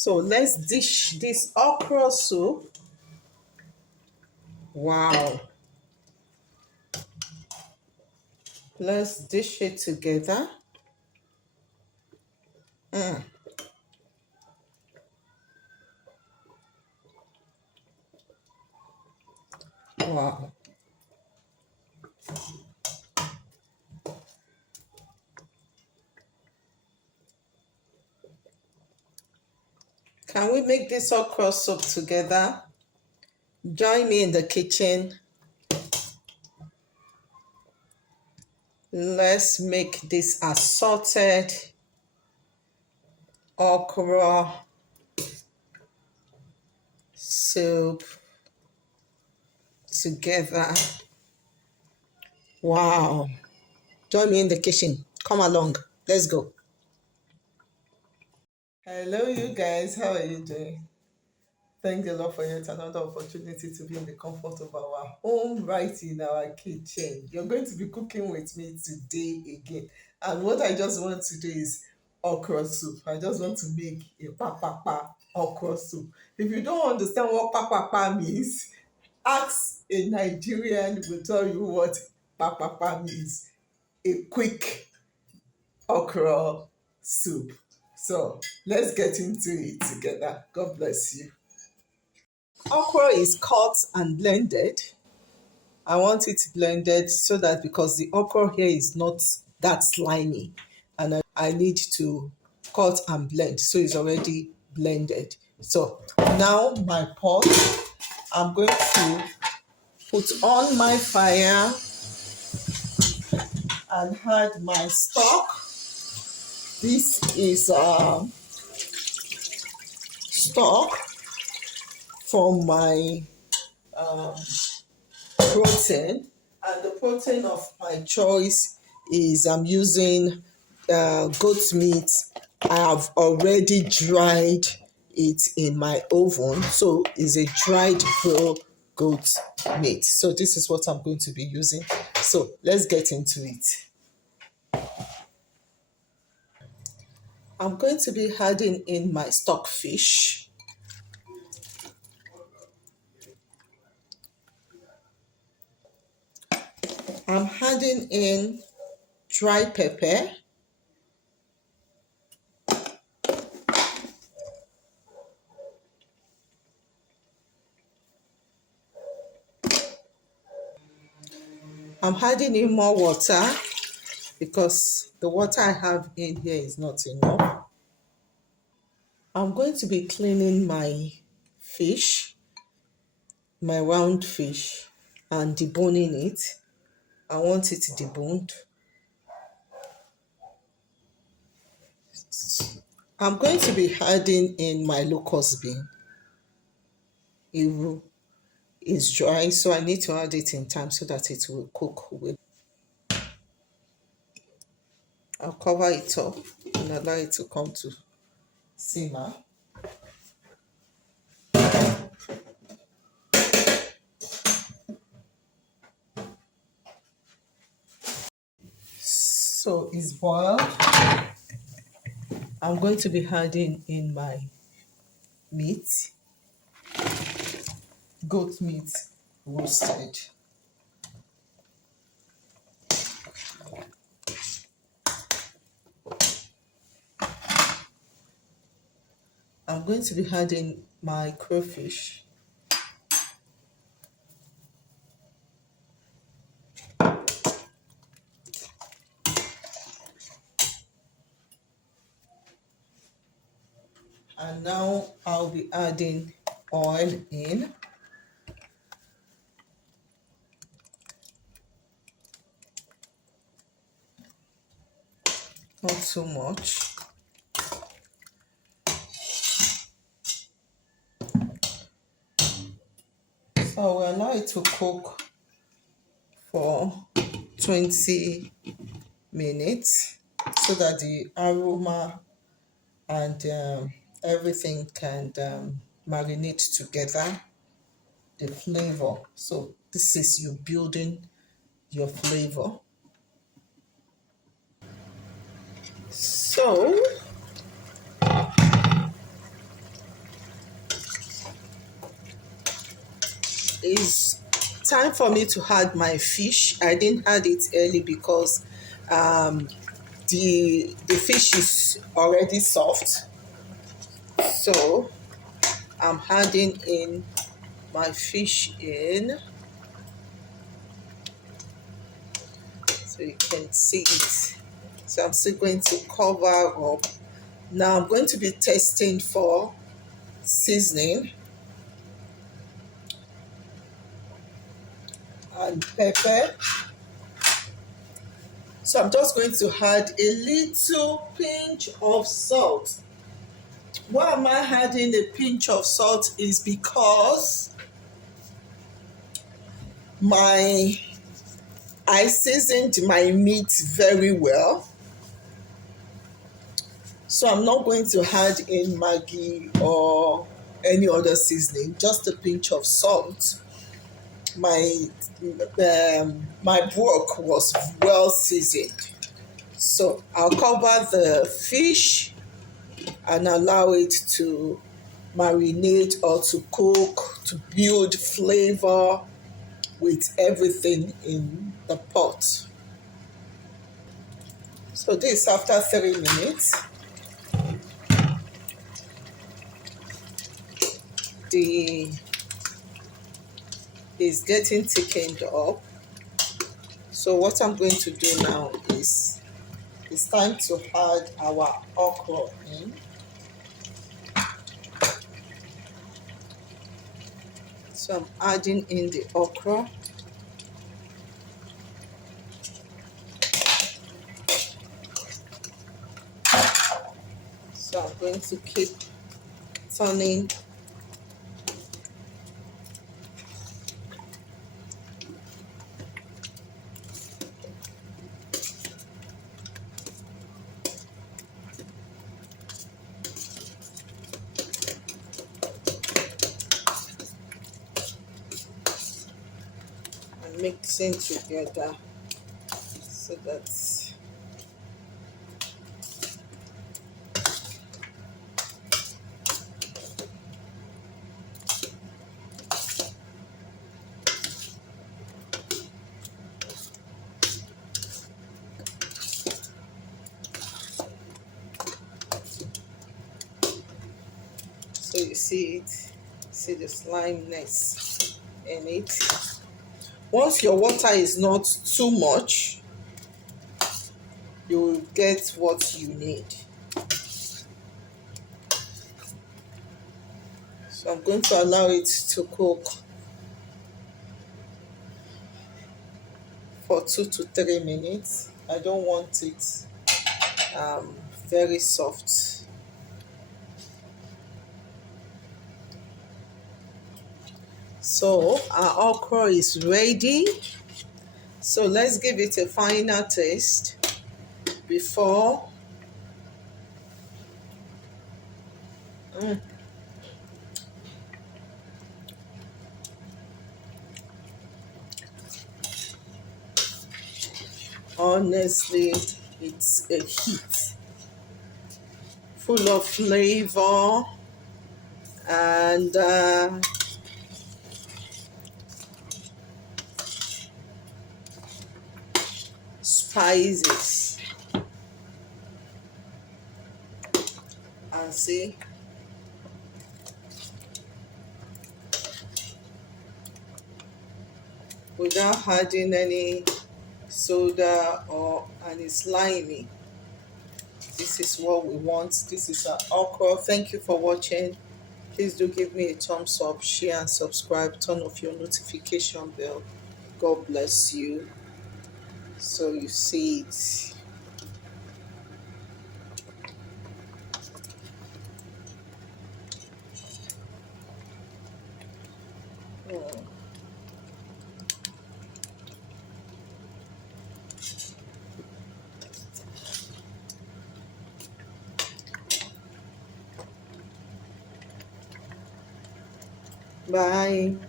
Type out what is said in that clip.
So let's dish this okra soup. Wow. Let's dish it together. Mm, wow. Can we make this okra soup together? Join me in the kitchen. Let's make this assorted okra soup together. Wow. Join me in the kitchen. Come along. Let's go. Hello, you guys. How are you doing? Thank the Lord for yet another opportunity to be in the comfort of our home, right in our kitchen. You're going to be cooking with me today again. And what I just want to do is okra soup. I just want to make a papapa okra soup. If you don't understand what papapa means, ask a Nigerian will tell you what papapa means. A quick okra soup. So let's get into it together. God bless you. Okra is cut and blended. I want it blended so that because the okra here is not that slimy and I need to cut and blend, so it's already blended. So now my pot, I'm going to put on my fire and add my stock. This is stock from my protein, and the protein of my choice is I'm using goat meat. I have already dried it in my oven, so it's a dried pro goat meat. So this is what I'm going to be using. So let's get into it. I'm going to be adding in my stockfish. I'm adding in dry pepper. I'm adding in more water because the water I have in here is not enough. I'm going to be cleaning my fish, my round fish, and deboning it. I want it deboned. I'm going to be adding in my locust bean. It is dry, so I need to add it in time so that it will cook with. I'll cover it up and allow it to come to simmer. So it's boiled. I'm going to be adding in my meat, goat meat roasted. I'm going to be adding my crayfish. And now I'll be adding oil in. Not too much. So I will allow it to cook for 20 minutes so that the aroma and everything can marinate together, the flavor. So this is you building your flavor. So It's time for me to add my fish. I didn't add it early because um, the fish is already soft. So I'm adding in my fish in so you can see it. So I'm still going to cover up. Now I'm going to be testing for seasoning and pepper. So I'm just going to add a little pinch of salt. Why am I adding a pinch of salt is because my I seasoned my meat very well. So I'm not going to add in Maggi or any other seasoning, just a pinch of salt. My pork was well seasoned. So I'll cover the fish and allow it to marinate or to cook, to build flavor with everything in the pot. So this after 3 minutes, the is getting thickened up. So what I'm going to do now is it's time to add our okra in. So I'm adding in the okra. So I'm going to keep turning. And mixing together so that so you see the slimeness in it. Once your water is not too much, you will get what you need. So I'm going to allow it to cook for 2 to 3 minutes. I don't want it um, very soft. So our okra is ready. So let's give it a final taste before. Honestly, it's a hit, full of flavor and spices. And see, without adding any soda or any slimy. This is what we want. This is our okra. Thank you for watching. Please do give me a thumbs up, share and subscribe. Turn off your notification bell. God bless you. So you see it. Mm. Bye.